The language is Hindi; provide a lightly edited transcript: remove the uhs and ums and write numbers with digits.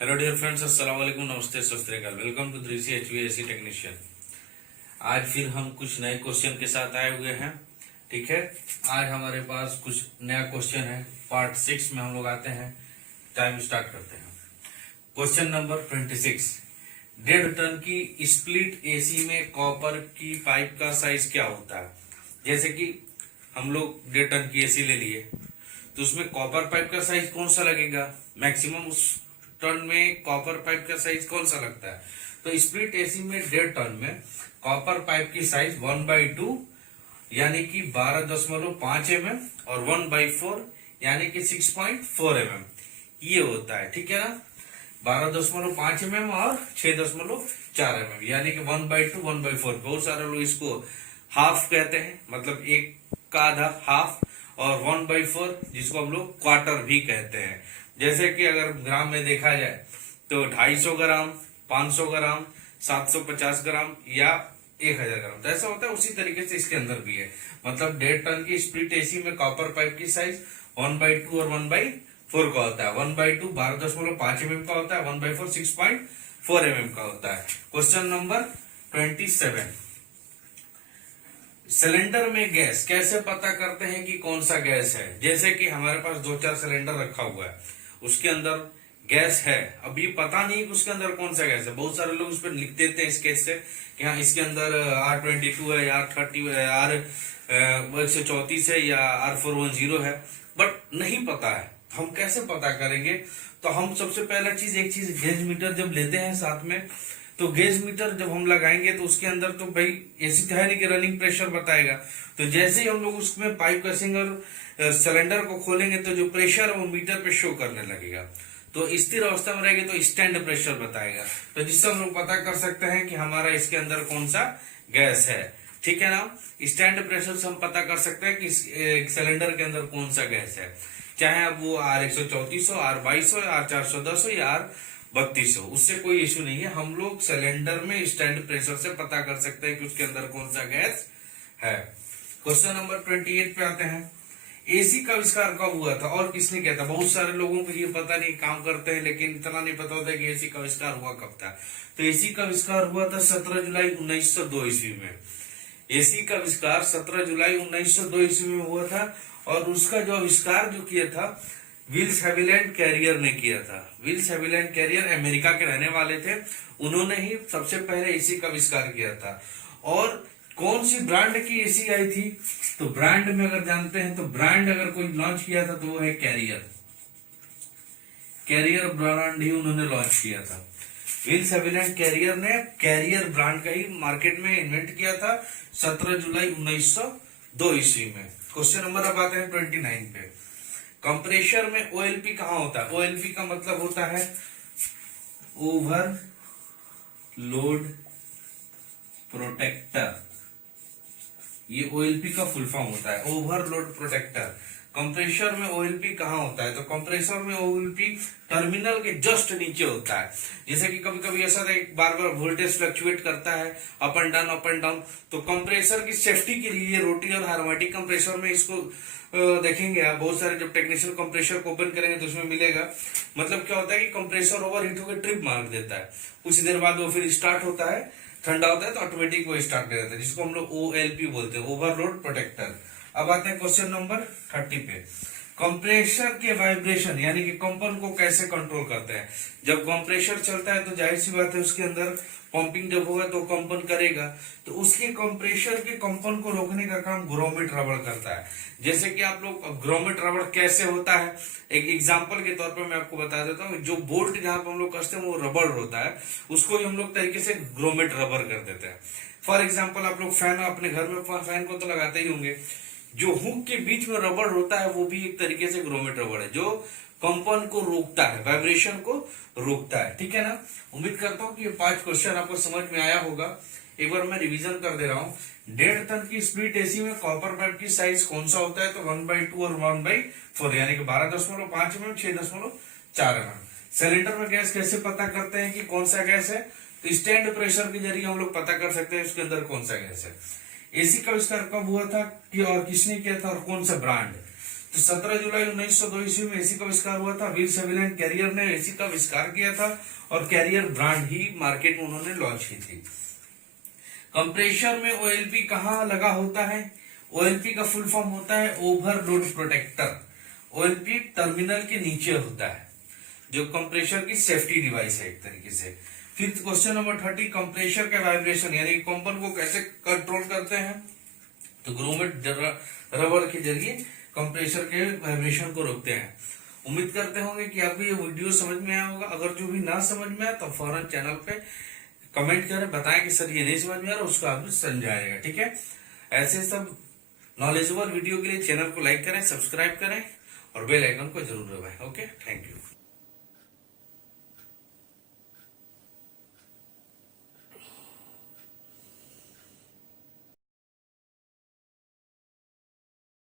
हेलो डियर फ्रेंड्स, अस्सलाम वालेकुम, नमस्ते, सत श्री अकाल। Welcome to 3C HVAC technician. आज फिर हम कुछ नए क्वेश्चन के साथ आए हुए हैं। ठीक है, आज हमारे पास कुछ नया क्वेश्चन है। पार्ट 6 में हम लोग आते हैं। टाइम स्टार्ट करते हैं। Question number 26। 1.5 टन की स्प्लिट एसी में कॉपर की पाइप का साइज क्या होता है? जैसे कि हम लोग 1.5 टन की एसी ले लिए, तो उसमें कॉपर पाइप का साइज कौन सा लगेगा? मैक्सिमम उस टन में कॉपर पाइप का साइज कौन सा लगता है? तो स्प्लिट एसी में 1.5 टन में कॉपर पाइप की साइज 1/2 यानी कि 12.5 mm और 1/4 यानी कि 6.4 mm ये होता है। ठीक है ना, 12.5 mm और 6.4 mm यानी कि 1/2 1/4। बहुत सारे लोग इसको हाफ कहते हैं, मतलब एक का आधा, हाफ, और 1/4 जिसको हम लोग क्वार्टर भी कहते हैं। जैसे कि अगर ग्राम में देखा जाए तो 250 ग्राम, 500 ग्राम, 750 ग्राम या 1000 ग्राम, तो ऐसा होता है। उसी तरीके से इसके अंदर भी है। मतलब 1.5 टन की स्प्लिट एसी में कॉपर पाइप की साइज 1/2 और 1/4 का होता है। 1/2 12.5 mm का होता है, 1/4 6.4 mm का होता है। Question number 27। सिलेंडर में गैस कैसे पता करते हैं कि कौन सा गैस है? जैसे कि हमारे पास 2-4 सिलेंडर रखा हुआ है, उसके अंदर गैस है। अब ये पता नहीं कि उसके अंदर कौन सा गैस है। बहुत सारे लोग उस पर लिख देते हैं स्केच से कि हाँ इसके अंदर R22 है, R30 है, R134 है या R410 है, बट नहीं पता है। हम कैसे पता करेंगे? तो हम सबसे पहला चीज, एक चीज, गेज मीटर जब लेते हैं साथ में, तो गेज मीटर जब हम लगाएंगे तो उसके अंदर तो भाई ऐसी तो है नहीं कि रनिंग प्रेशर बताएगा। तो जैसे ही हम लोग उसमें पाइप कसेंगे और सिलेंडर को खोलेंगे तो जो प्रेशर है वो मीटर पे शो करने लगेगा। तो स्थिर अवस्था में रहेगी तो स्टैंड प्रेशर बताएगा। तो जिससे हम लोग पता कर सकते हैं कि हमारा इसके अंदर कौन सा गैस है। ठीक है ना, स्टैंड प्रेशर से हम पता कर सकते हैं कि सिलेंडर के अंदर कौन सा गैस है, चाहे अब वो R134 हो, R22 हो, R410 हो या R32 हो, उससे कोई इश्यू नहीं है। हम लोग सिलेंडर में स्टैंड प्रेशर से पता कर सकते हैं कि उसके अंदर कौन सा गैस है। क्वेश्चन नंबर 28 पे आते हैं। एसी का आविष्कार कब हुआ था और किसने किया था? बहुत सारे लोगों को ये पता नहीं, काम करते हैं लेकिन इतना नहीं पता होता है कि एसी का आविष्कार हुआ कब था। तो एसी का आविष्कार हुआ था 17 जुलाई 1902 ईस्वी में। एसी का आविष्कार 17 जुलाई 1902 ईस्वी में हुआ था। और उसका जो आविष्कार जो किया था विल्स हैविलैंड कैरियर ने किया था। विल्स हैविलैंड कैरियर अमेरिका के रहने वाले थे। उन्होंने ही सबसे पहले एसी का आविष्कार किया था। और कौन सी ब्रांड की एसी आई थी? तो ब्रांड में अगर जानते हैं तो ब्रांड अगर कोई लॉन्च किया था तो वो है कैरियर। कैरियर ब्रांड ही उन्होंने लॉन्च किया था। विल्स हैविलैंड कैरियर ने कैरियर ब्रांड का ही मार्केट में इन्वेंट किया था 17 जुलाई 1902 ईस्वी में। क्वेश्चन नंबर अब आते हैं 29 पे। कंप्रेसर में ओएलपी कहाँ होता है? ओएलपी का मतलब होता है ओवर लोड प्रोटेक्टर। ये ओएलपी का फुल फॉर्म होता है, ओवरलोड प्रोटेक्टर। कंप्रेसर में ओएलपी कहाँ होता है? तो कंप्रेसर में ओएलपी टर्मिनल के जस्ट नीचे होता है। जैसे कि कभी कभी ऐसा बार बार वोल्टेज फ्लक्चुएट करता है, up and down up and down, तो कंप्रेसर की सेफ्टी के लिए रोटरी और हार्मेटिक कंप्रेसर में इसको देखेंगे आप। बहुत सारे जब टेक्नीशियन कंप्रेसर को ओपन करेंगे तो उसमें मिलेगा। मतलब क्या होता है कि कंप्रेसर ओवर हीट होकर ट्रिप मार देता है, कुछ देर बाद वो फिर स्टार्ट होता है, ठंडा होता है तो ऑटोमेटिक वो स्टार्ट कर देता है, जिसको हम लोग ओएलपी बोलते हैं, ओवरलोड प्रोटेक्टर। अब आते हैं क्वेश्चन नंबर 30 पे। कंप्रेसर के वाइब्रेशन यानी कि कंपन को कैसे कंट्रोल करते हैं? जब कंप्रेसर चलता है तो जाहिर सी बात है उसके अंदर पंपिंग जब होगा तो कंपन करेगा। तो उसके कंप्रेसर के कंपन को रोकने का काम ग्रोमेट रबड़ करता है। जैसे कि आप लोग, ग्रोमेट रबड़ कैसे होता है, एक एग्जांपल के तौर पर मैं आपको बता देता हूँ। जो बोल्ट जहां पर हम लोग कसते हैं वो रबड़ होता है, उसको ही हम लोग तरीके से ग्रोमेट रबड़ कर देते हैं। फॉर एग्जाम्पल आप लोग फैन, अपने घर में फैन को तो लगाते ही होंगे, जो हुक के बीच में रबड़ होता है वो भी एक तरीके से ग्रोमेट रबड़ है, जो कंपन को रोकता है, वाइब्रेशन को रोकता है। ठीक है ना, उम्मीद करता हूँ कि ये 5 क्वेश्चन आपको समझ में आया होगा। एक बार मैं रिवीजन कर दे रहा हूँ। 1.5 टन की स्प्लिट एसी में कॉपर पाइप की साइज कौन सा होता है? तो 1/2 और 1/4 यानी कि 12.5 mm 6.4 mm। सिलेंडर में गैस कैसे पता करते हैं कि कौन सा गैस है? तो स्टैंड प्रेशर के जरिए हम लोग पता कर सकते हैं उसके अंदर कौन सा गैस है। एसी का आविष्कार कब हुआ था कि और किसने किया था और कौन सा ब्रांड? तो 17 जुलाई 1902 ईस्वी में एसी का आविष्कार हुआ था। वीर सेविलेंट कैरियर ने एसी का आविष्कार किया था और कैरियर ब्रांड ही मार्केट में उन्होंने लॉन्च की थी। कंप्रेसर में ओएलपी कहाँ लगा होता है? ओएलपी का फुल फॉर्म होता है ओवरलोड प्रोटेक्टर। ओएलपी टर्मिनल के नीचे होता है, जो कंप्रेसर की सेफ्टी डिवाइस है एक तरीके से। फिफ्थ क्वेश्चन नंबर 30, कंप्रेसर के वाइब्रेशन यानी कंपन को कैसे कंट्रोल करते हैं? तो ग्रोमेट रबर के जरिए कंप्रेसर के वाइब्रेशन को रोकते हैं। उम्मीद करते होंगे कि आपको ये वीडियो समझ में आया होगा। अगर जो भी ना समझ में आया तो फौरन चैनल पे कमेंट करें, बताएं कि सर ये नहीं समझ में आ रहा, उसको आप समझाएगा। ठीक है, ऐसे सब नॉलेजेबल वीडियो के लिए चैनल को लाइक करें, सब्सक्राइब करें और बेल आइकन को जरूर दबाएं। Okay, thank you.